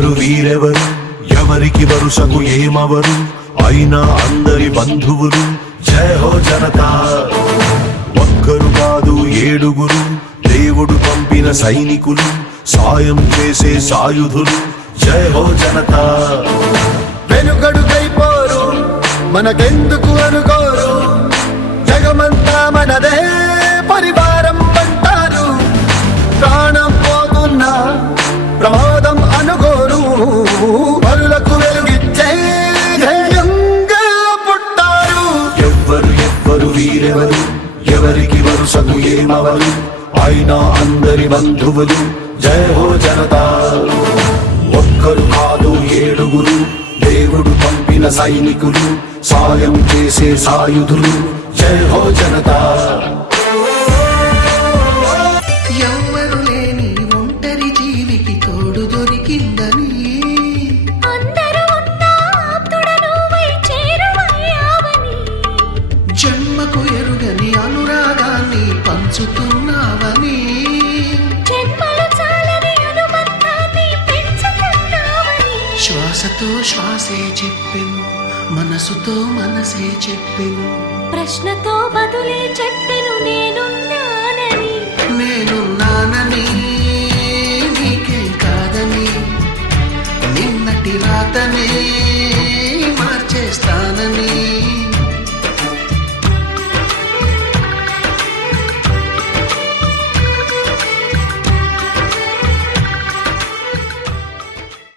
ఎవరు వీరెవరు? ఎవరికి వరుసకు ఏమవరు? అయినా అందరి బంధువులు జయ హో జనతా. ఒక్కరు కాదు ఏడుగురు. దేవుడు పంపిన సైనికులు సాయం చేసే సాయుధులు జయ హో జనతా. వెనుకడుకైపోరు మనకెందుకు అనుకో ఎవరికి వరుసకు ఏమవలు అయినా అందరి బంధువులు జయ హో జనతా. ఒక్కరు కాదు ఏడుగురు దేవుడు పంపిన సైనికులు సాయం చేసే సాయుధులు జయ హో జనతా. పంచుతున్నావని. శ్వాసతో శ్వాసే చెప్పెను మనసుతో మనసే చెప్పెను. ప్రశ్నతో బదులే చెప్పెను